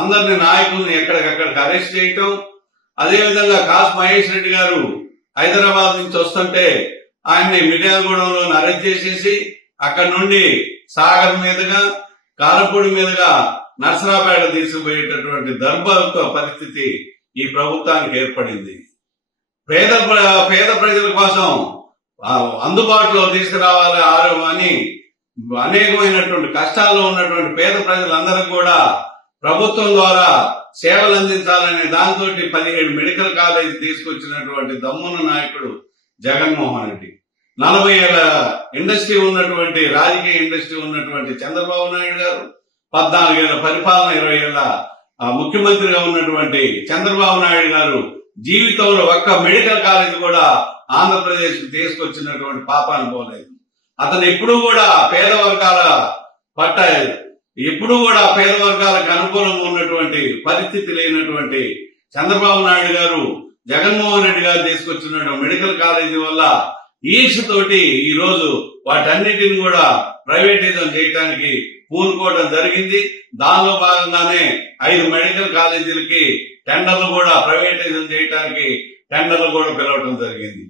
అందరిని నాయకుల్ని ఎక్కడికక్కడికి అరెస్ట్ చేయటం, అదేవిధంగా కాసు మహేష్ రెడ్డి గారు హైదరాబాద్ నుంచి వస్తుంటే ఆయన్ని మిర్యాలగూడెంలో అరెస్ట్ చేసేసి అక్కడి నుండి సాగర్ మీదుగా కారపూడి మీదుగా నర్సరాపేట తీసుకుపోయేటటువంటి దౌర్భాగ్య పరిస్థితి ఈ ప్రభుత్వానికి ఏర్పడింది. పేద ప్రజల కోసం అందుబాటులో తీసుకురావాలి అని అనేకమైనటువంటి కష్టాల్లో ఉన్నటువంటి పేద ప్రజలందరికీ కూడా ప్రభుత్వం ద్వారా సేవలు అందించాలనే దాంతో 17 మెడికల్ కాలేజీ తీసుకొచ్చినటువంటి దమ్మున నాయకుడు జగన్మోహన్ రెడ్డి. 40 ఏళ్ల ఇండస్ట్రీ ఉన్నటువంటి రాజకీయ ఇండస్ట్రీ ఉన్నటువంటి చంద్రబాబు నాయుడు గారు, 14 ఏళ్ల పరిపాలన, 20 ఏళ్ల ముఖ్యమంత్రిగా ఉన్నటువంటి చంద్రబాబు నాయుడు గారు జీవితంలో ఒక్క మెడికల్ కాలేజ్ కూడా ఆంధ్రప్రదేశ్ కు తీసుకొచ్చినటువంటి పాపాన్ని పోలేదు. అతను ఎప్పుడూ కూడా పేద వర్గాల పట్ల ఎప్పుడూ కూడా పేద వర్గాలకు అనుకూలంగా ఉన్నటువంటి పరిస్థితి లేనటువంటి చంద్రబాబు నాయుడు గారు జగన్మోహన్ రెడ్డి గారు తీసుకొచ్చిన మెడికల్ కాలేజీ వల్ల ఈర్షతోటి ఈ రోజు వాటన్నిటిని కూడా ప్రైవేటైజం చేయడానికి పూనుకోవడం జరిగింది. దానిలో భాగంగానే 5 మెడికల్ కాలేజీలకి టెండర్లు కూడా ప్రైవేటైజం చేయడానికి టెండర్లు కూడా పిలవడం జరిగింది.